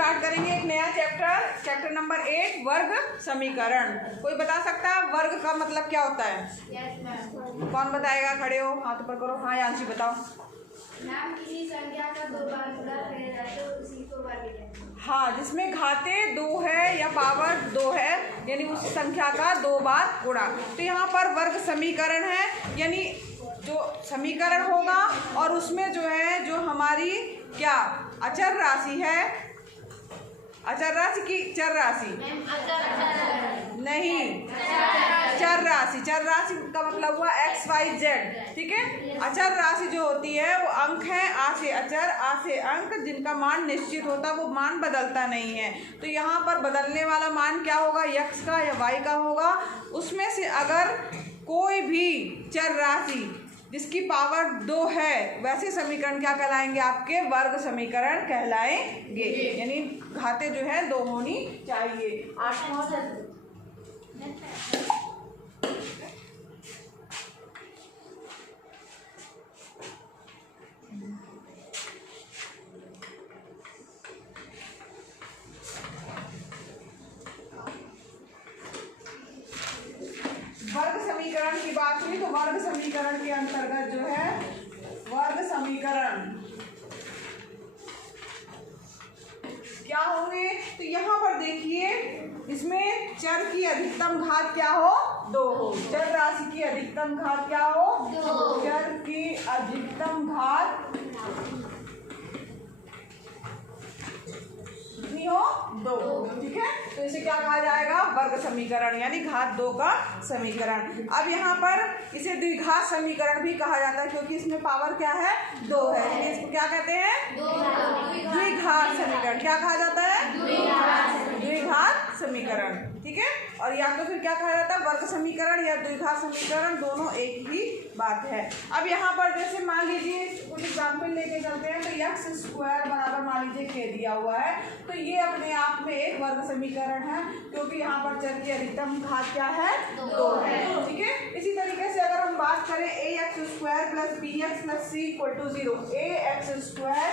Start करेंगे एक नया चैप्टर नंबर 8 वर्ग समीकरण। कोई बता सकता है वर्ग का मतलब क्या होता है? कौन बताएगा? खड़े हो, हाथ ऊपर करो। हाँ यांशी बताओ। नाम किसी संख्या का 2 बार गुणा किया जाए तो उसी को वर्ग कहते हैं। हाँ, जिसमें घाते 2 है या पावर 2 है, यानी उस संख्या का 2 बार गुणा। तो यहाँ पर वर्ग समीकरण है, यानी जो समीकरण होगा और उसमें जो है जो हमारी क्या अचर राशि है, अचर राशि की चर राशि नहीं, चर राशि। चर राशि का मतलब हुआ एक्स वाई जेड, ठीक है। अचर राशि जो होती है वो अंक है, आ से अचर, आ से अंक, जिनका मान निश्चित होता है, वो मान बदलता नहीं है। तो यहाँ पर बदलने वाला मान क्या होगा? यक्स का या वाई का होगा। उसमें से अगर कोई भी चर राशि जिसकी पावर 2 है, वैसे समीकरण क्या कहलाएंगे? आपके वर्ग समीकरण कहलाएंगे। यानी घाते जो है 2 होनी चाहिए। 8 वर्ग समीकरण की बात हुई तो वर्ग समीकरण के अंतर्गत जो है वर्ग समीकरण क्या होंगे? तो यहाँ पर देखिए, इसमें चर की अधिकतम घात क्या हो? 2 हो। चर राशि की अधिकतम घात क्या हो? 2। चर की अधिकतम घात कितनी हो? 2, ठीक है। तो इसे क्या कहा जाएगा? वर्ग समीकरण, यानी घात 2 का समीकरण। अब यहाँ पर इसे द्विघात समीकरण भी कहा जाता है, क्योंकि इसमें पावर क्या है? 2 है। इसलिए इसको क्या कहते हैं? द्विघात समीकरण। क्या कहा जाता है? द्विघात समीकरण, ठीक है। और या तो फिर क्या कहा जाता है? वर्ग समीकरण या द्विघात समीकरण, दोनों एक ही बात है। अब यहाँ पर जैसे मान लीजिए कुछ एग्जाम्पल लेके चलते हैं, तो एक्स स्क्वायर बराबर मान लीजिए k दिया हुआ है, तो ये अपने आप में एक वर्ग समीकरण है, क्योंकि यहाँ पर चर की अधिकतम घात क्या है? 2 है, ठीक है। इसी तरीके से अगर हम बात करें ax square plus B X plus C equal to 0, ax square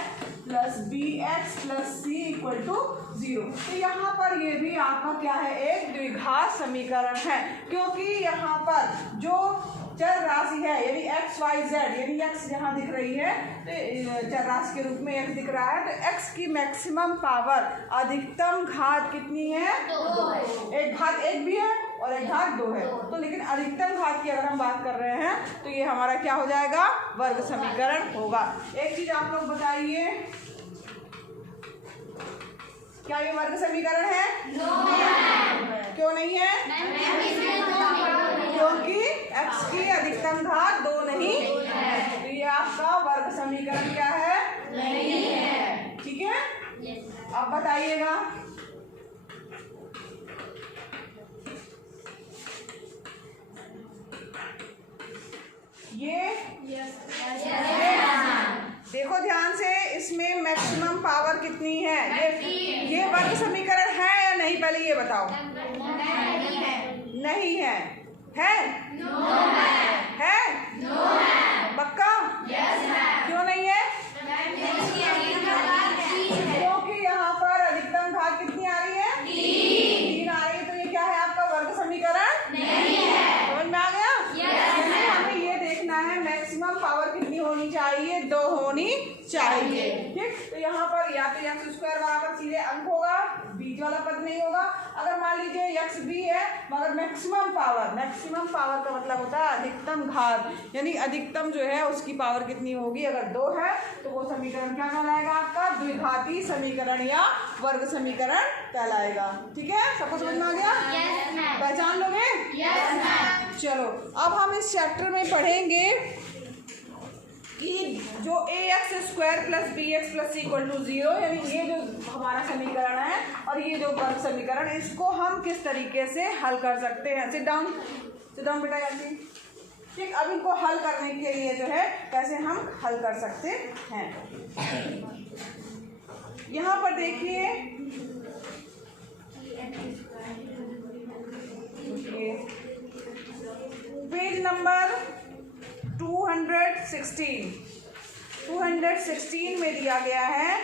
plus B X plus C equal to 0, तो यहाँ पर ये भी आपका क्या है? एक द्विघात समीकरण है, क्योंकि यहाँ पर जो चर राशि है, यानी एक्स वाई जेड, यानी एक्स यहाँ दिख रही है तो चर राशि के रूप में एक्स दिख रहा है, तो एक्स की मैक्सिमम पावर अधिकतम घात कितनी है? 2। एक घात 1 भी है और एक घात 2 है, तो लेकिन अधिकतम घात की अगर हम बात कर रहे हैं तो ये हमारा क्या हो जाएगा? वर्ग समीकरण होगा। एक चीज आप लोग बताइए, क्या ये वर्ग समीकरण है? क्यों नहीं है? क्योंकि x की अधिकतम घात 2 नहीं है, तो ये आपका वर्ग समीकरण क्या है? नहीं है, ठीक है। अब बताइएगा, ये देखो ध्यान से, इसमें मैक्सिमम पावर कितनी है? ये वर्ग समीकरण है या नहीं? पहले ये बताओ। नहीं है, है? है? पक्का? क्यों नहीं है? क्योंकि यहाँ पर अधिकतम घात कितनी आ रही है? 3 आ रही है, तो ये क्या है? आपका वर्ग समीकरण नहीं है। समझ में आ गया? हमें ये देखना है मैक्सिमम पावर कितनी होनी चाहिए? 2 होनी चाहिए, ठीक। तो यहाँ पर या तो एक्स स्क्वायर बराबर सीधे अंक होगा, बीच वाला पद नहीं होगा। अगर मान लीजिए एक्स भी है मगर मैक्सिमम पावर का मतलब होता है अधिकतम घात, यानी अधिकतम जो है उसकी पावर कितनी होगी? अगर 2 है तो वो समीकरण क्या कहलाएगा? आपका द्विघाती समीकरण या वर्ग समीकरण कहलाएगा, ठीक है। सबको समझ में आ गया? पहचान लोगे? चलो अब हम इस चैप्टर में पढ़ेंगे कि जो ax square plus B X plus C equal to 0, यानी ये जो हमारा समीकरण है और ये जो वर्ग समीकरण, इसको हम किस तरीके से हल कर सकते हैं। सिट डाउन बेटा यानी, ठीक। अब इनको हल करने के लिए जो है कैसे हम हल कर सकते हैं, यहाँ पर देखिए पेज नंबर 216 में दिया गया है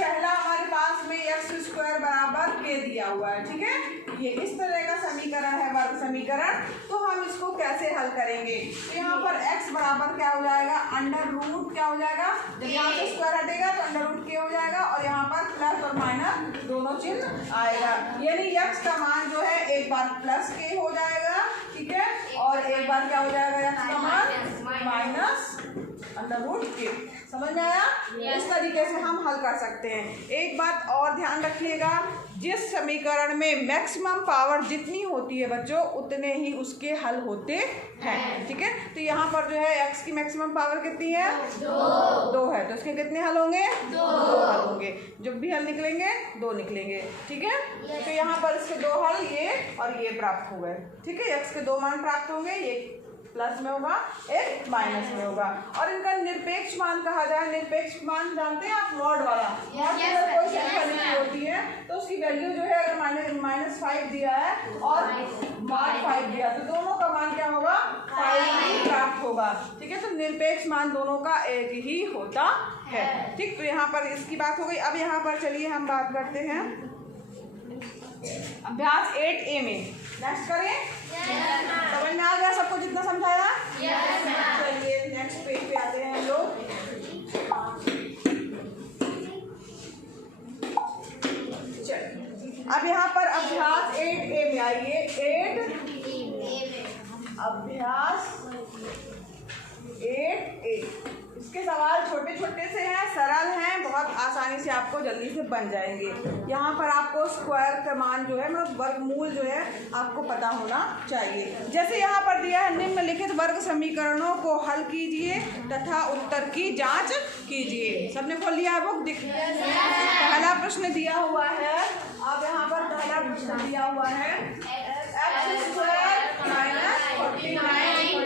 पहला हमारे पास में एक्स स्क्वायर बराबर के दिया हुआ है, ठीक है। ये इस तरह का समीकरण है, वर्ग समीकरण। तो हम इसको कैसे हल करेंगे? तो यहाँ पर x बराबर क्या हो जाएगा, अंडर रूट क्या हो जाएगा, जब यहाँ से स्क्वायर हटेगा तो अंडर रूट के हो जाएगा और यहाँ पर प्लस और माइनस दोनों चिन्ह आएगा। यानी x का मान जो है एक बार प्लस के हो जाएगा, ठीक है, और एक बार क्या हो जाएगा x का मान माइनस अंडर रूट के। समझ में आया? इस तरीके से हम हल कर सकते हैं। एक बात और ध्यान रखिएगा, जिस समीकरण में मैक्सिमम पावर जितनी होती है बच्चों उतने ही उसके हल होते हैं, ठीक है। तो यहाँ पर जो है x की मैक्सिमम पावर कितनी है, 2 है, तो इसके कितने हल होंगे, 2 हल होंगे। जब भी हल निकलेंगे 2 निकलेंगे, ठीक है। तो यहाँ पर इसके 2 हल ये और ये प्राप्त हो गए, ठीक है। x के 2 मान प्राप्त होंगे, एक प्लस में होगा, एक माइनस में होगा। और इनका निरपेक्ष मान कहा जाए, निरपेक्ष मान जानते हैं आप, मॉड वाला। मॉड की अगर कोई संख्या लिखी होती है तो उसकी वैल्यू जो है, अगर -5 दिया है और mod 5 दिया तो दोनों का मान क्या होगा, 5 ही प्राप्त होगा, ठीक है। तो निरपेक्ष मान दोनों का एक ही होता है, ठीक। तो यहाँ पर इसकी बात हो गई। अब यहाँ पर चलिए हम बात करते हैं अभ्यास 8A में। नेक्स्ट करें, समझ में आ गया सबको जितना समझाया? चलिए नेक्स्ट पेज पे आते हैं हम लोग। चलिए अब यहाँ पर अभ्यास 8A में आइए। अभ्यास 8A। इसके सवाल छोटे छोटे से हैं, सरल हैं, बहुत आसानी से आपको जल्दी से बन जाएंगे। यहाँ पर आपको स्क्वायर का मान जो है, मतलब वर्गमूल जो है आपको पता होना चाहिए। जैसे यहाँ पर दिया है, निम्नलिखित वर्ग समीकरणों को हल कीजिए तथा उत्तर की जांच कीजिए। सबने खोल लिया है बुक? पहला प्रश्न दिया हुआ है। अब यहाँ पर पहला प्रश्न दिया हुआ है, x स्क्वायर माइनस 49,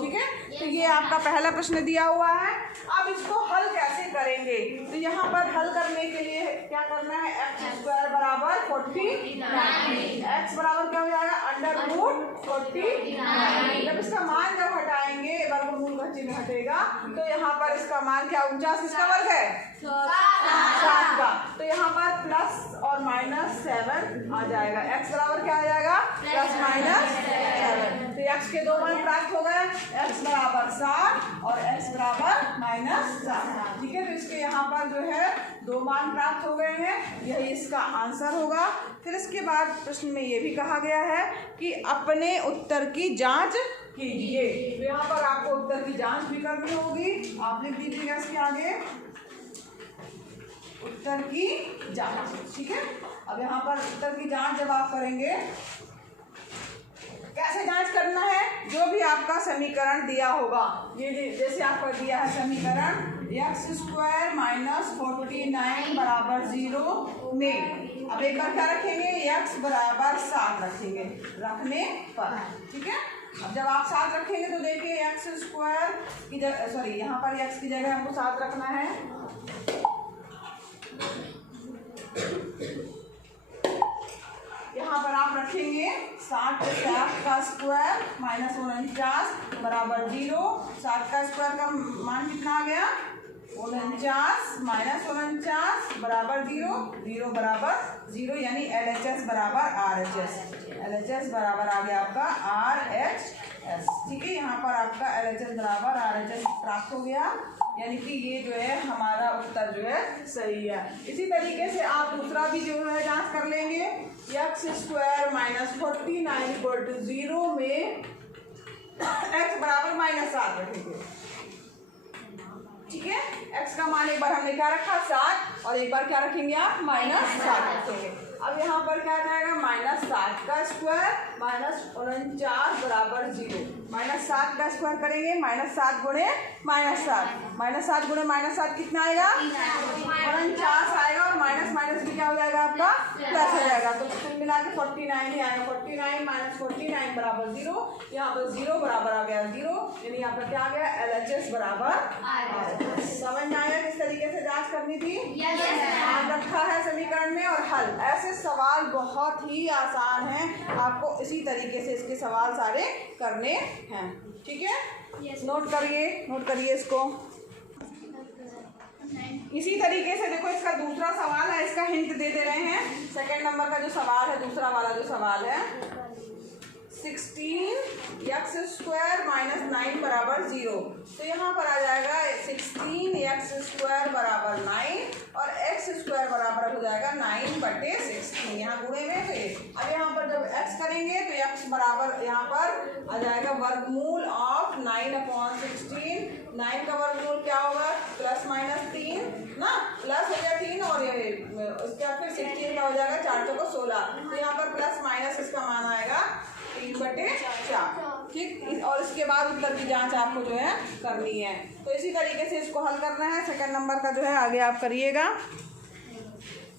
ठीक है। तो ये आपका पहला प्रश्न दिया हुआ है। अब इसको हल कैसे करेंगे? तो यहाँ पर हल करने के लिए क्या करना है, x स्क्वायर बराबर 49, x बराबर क्या हो जाएगा, अंडर रूट 49। जब इसका मान जब हटाएंगे, वर्गमूल का चिन्ह हटेगा, तो यहाँ पर इसका मान क्या, 49 किसका वर्ग है, 7 का। तो यहाँ पर प्लस और माइनस 7 आ जाएगा। x बराबर क्या आ जाएगा, प्लस माइनस 7। तो x के 2 मान प्राप्त हो गए, x बराबर 7 और x बराबर -7, ठीक है। तो इसके यहाँ पर जो है 2 मान प्राप्त हो गए हैं, यही इसका आंसर होगा। फिर इसके बाद प्रश्न में ये भी कहा गया है कि अपने उत्तर की जांच कीजिए। तो यहाँ पर आपको उत्तर की जांच भी करनी होगी। आप लिख दीजिएगा इसके आगे उत्तर की जांच, ठीक है। अब यहाँ पर उत्तर की जांच जब आप करेंगे, कैसे जांच करना है, जो भी आपका समीकरण दिया होगा, ये जैसे आपका दिया है समीकरण x स्क्वायर माइनस 49 बराबर 0 में, अब एक बार क्या रखेंगे, x बराबर 7 रखेंगे, रखने पर, ठीक है। अब जब आप 7 रखेंगे तो देखिए x स्क्वायर की जगह, सॉरी यहाँ पर x की जगह हमको 7 रखना है। यहाँ पर आप रखेंगे 7 का स्क्वायर माइनस 49 बराबर 0। 7 का स्क्वायर का मान कितना आ गया, 49 माइनस 49 बराबर 0, 0 बराबर 0, यानी LHS बराबर RHS। LHS बराबर आ गया आपका RHS, ठीक है। यहाँ पर आपका LHS बराबर RHS प्राप्त हो गया, यानी कि ये जो है हमारा उत्तर जो है सही है। इसी तरीके से आप दूसरा भी जो है जांच कर लेंगे। x square minus 49 equal to 0 में x बराबर -7 रखेंगे, ठीक है। x का मान एक बार हमने क्या रखा, 7, और एक बार क्या रखेंगे आप, -7 रखेंगे। अब यहाँ पर क्या जाएगा, -7 का स्क्वायर माइनस 49 बराबर 0। -7 का स्क्वायर करेंगे, -7 गुणे -7, -7 गुणे -7 कितना आएगा, 49 आएगा, और माइनस माइनस भी क्या हो जाएगा आपका, प्लस हो जाएगा। तो कुल मिला के 49 ही आएगा। 49 माइनस 49 बराबर 0, यहाँ पर 0 बराबर आ गया 0, यानी यहाँ पर क्या आ गया, LHS बराबर। समझ में आया किस तरीके से जांच करनी थी, ध्यान रखा है समीकरण में। और हल, ऐसे सवाल बहुत ही आसान हैं, आपको इसी तरीके से इसके सवाल सारे करने हैं, ठीक है। नोट करिए इसको। इसी तरीके से देखो इसका दूसरा सवाल है, इसका हिंट दे रहे हैं। सेकंड नंबर का जो सवाल है, दूसरा वाला जो सवाल है 16x² माइनस 9 बराबर 0। तो यहाँ पर आ जाएगा 16x² बराबर 9 और x² बराबर हो जाएगा 9/16। यहाँ गुणे में तो अब यहाँ पर जब x करेंगे तो x बराबर यहाँ पर आ जाएगा वर्गमूल ऑफ 9/16। 9 का वर्गमूल क्या होगा, +-3 ना, प्लस हो गया 3 और ये उसके बाद फिर 16 का हो जाएगा 4 चौको 16। तो यहाँ पर प्लस माइनस इसका मान आएगा 3/4। ठीक, और इसके बाद उत्तर की जांच आपको जो है करनी है। तो इसी तरीके से इसको हल करना है। सेकंड नंबर का जो है आगे आप करिएगा।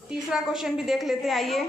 तीसरा क्वेश्चन भी देख लेते हैं, आइए।